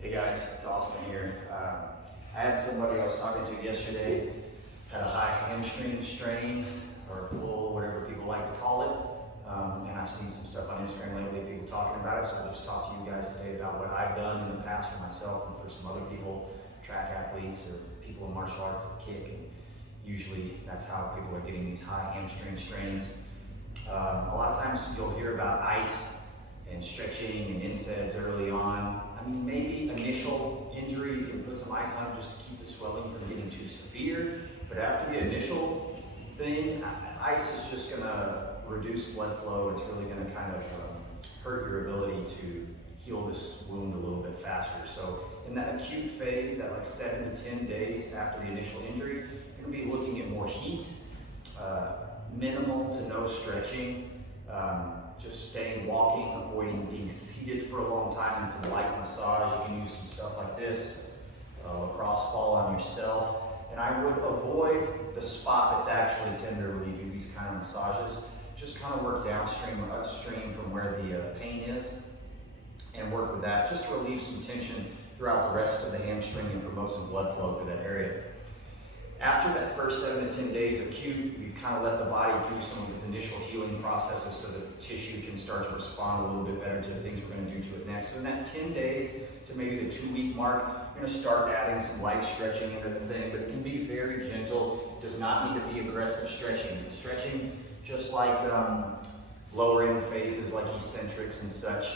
Hey guys, it's Austin here. I had somebody I was talking to yesterday, had a high hamstring strain or pull, whatever people like to call it. And I've seen some stuff on Instagram lately, people talking about it. So I'll just talk to you guys today about what I've done in the past for myself and for some other people, track athletes or people in martial arts that kick. And usually that's how people are getting these high hamstring strains. A lot of times you'll hear about ice and stretching and NSAIDs early on. I mean, maybe initial injury, you can put some ice on just to keep the swelling from getting too severe. But after the initial thing, ice is just gonna reduce blood flow. It's really gonna kind of hurt your ability to heal this wound a little bit faster. So in that acute phase, that like 7 to 10 days after the initial injury, you're gonna be looking at more heat, minimal to no stretching, just staying walking, avoiding being seated for a long time, and some light massage. You can use some stuff like this, lacrosse ball on yourself. And I would avoid the spot that's actually tender when you do these kind of massages. Just kind of work downstream or upstream from where the pain is and work with that just to relieve some tension throughout the rest of the hamstring and promote some blood flow through that area. After that first 7 to 10 days acute, we've kind of let the body do some of its initial healing processes so the tissue can start to respond a little bit better to the things we're going to do to it next. So in that 10 days to maybe the 2-week mark, we're going to start adding some light stretching into the thing, but it can be very gentle. It does not need to be aggressive stretching. Stretching, just like lower end phases like eccentrics and such,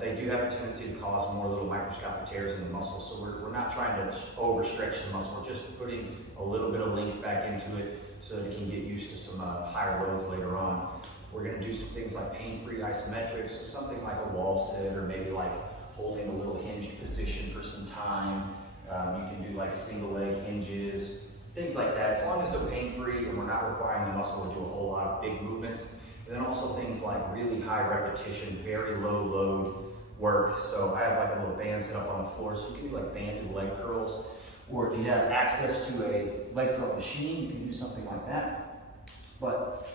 they do have a tendency to cause more little microscopic tears in the muscle. So we're not trying to overstretch the muscle. We're just putting a little bit of length back into it so that it can get used to some higher loads later on. We're going to do some things like pain-free isometrics, so something like a wall sit or maybe like holding a little hinged position for some time. You can do like single leg hinges, things like that, as long as they're pain-free and we're not requiring the muscle to do a whole lot of big movements. And then also things like really high repetition, very low load work. So I have like a little band set up on the floor, so you can do like banded leg curls. Or if you have access to a leg curl machine, you can do something like that. But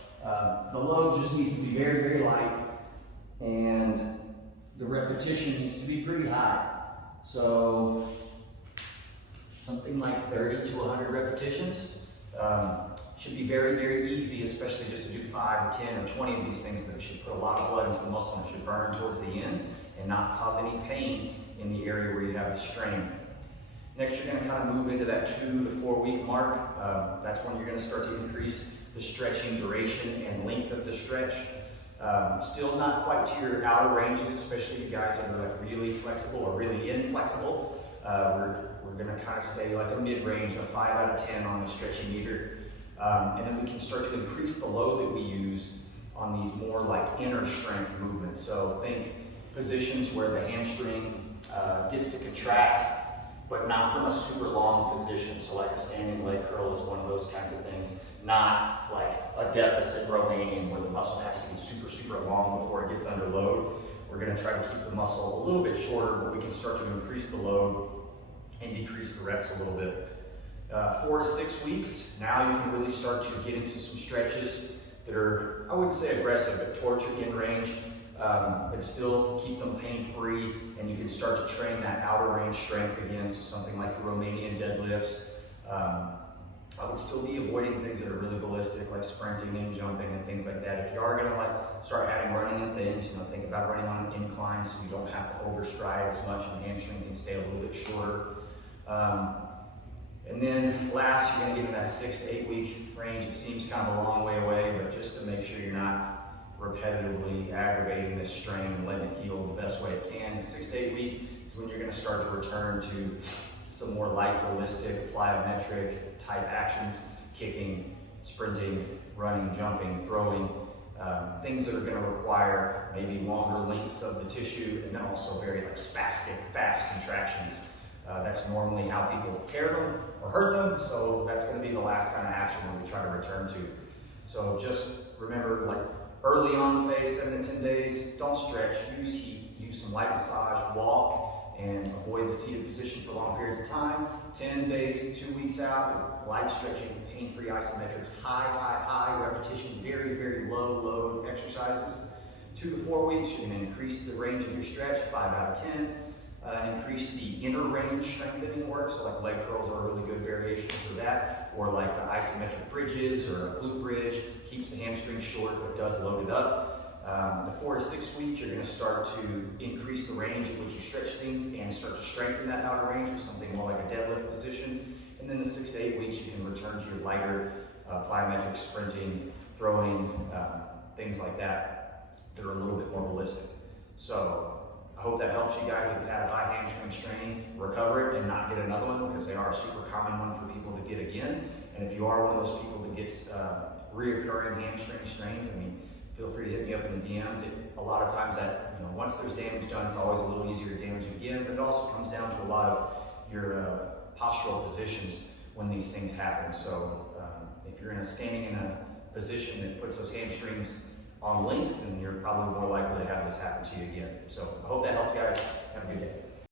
the load just needs to be very, very light, and the repetition needs to be pretty high. So something like 30 to 100 repetitions. Should be very, very easy, especially just to do 5 or 10 or 20 of these things, but it should put a lot of blood into the muscle and it should burn towards the end and not cause any pain in the area where you have the strain. Next, you're going to kind of move into that 2 to 4 week mark. That's when you're going to start to increase the stretching duration and length of the stretch. Still not quite to your outer ranges, especially you guys that are like really flexible or really inflexible. We're going to kind of stay like a mid-range of 5 out of 10 on the stretching meter. And then we can start to increase the load that we use on these more like inner strength movements. So think positions where the hamstring gets to contract, but not from a super long position. So like a standing leg curl is one of those kinds of things, not like a deficit Romanian where the muscle has to be super, super long before it gets under load. We're gonna try to keep the muscle a little bit shorter, but we can start to increase the load and decrease the reps a little bit. 4 to 6 weeks, now you can really start to get into some stretches that are, I wouldn't say aggressive, but towards your in range, but still keep them pain-free, and you can start to train that outer range strength again, so something like Romanian deadlifts. I would still be avoiding things that are really ballistic, like sprinting and jumping and things like that. If you are gonna like start adding running and things, think about running on an incline so you don't have to overstride as much and the hamstring can stay a little bit shorter. And then last, you're going to get in that 6 to 8 week range. It seems kind of a long way away, but just to make sure you're not repetitively aggravating this strain and letting it heal the best way it can. The 6 to 8 week is when you're going to start to return to some more light, ballistic, plyometric type actions, kicking, sprinting, running, jumping, throwing, things that are going to require maybe longer lengths of the tissue, and then also very like spastic, fast contractions. That's normally how people tear them or hurt them, so that's going to be the last kind of action that we try to return to. So just remember, like early on phase, 7 to 10 days, don't stretch, use heat, use some light massage, walk, and avoid the seated position for long periods of time. 10 days to 2 weeks out, light stretching, pain-free isometrics, high repetition, very, very low load exercises. 2 to 4 weeks, you're going to increase the range of your stretch, 5 out of 10. increase the inner range strengthening work. So like leg curls are a really good variation for that, or like the isometric bridges or a glute bridge. Keeps the hamstring short but does load it up. The 4 to 6 week, you're going to start to increase the range at which you stretch things and start to strengthen that outer range with something more like a deadlift position. And then the 6 to 8 weeks, you can return to your lighter plyometric sprinting, throwing, things like that that are a little bit more ballistic. So I hope that helps you guys if you've had a high hamstring strain, recover it and not get another one, because they are a super common one for people to get again. And if you are one of those people that gets reoccurring hamstring strains, I mean, feel free to hit me up in the DMs. A lot of times that, once there's damage done, it's always a little easier to damage again, but it also comes down to a lot of your postural positions when these things happen. So if you're standing in a position that puts those hamstrings on length, then you're probably more likely to have this happen to you again. So I hope that helped, guys. And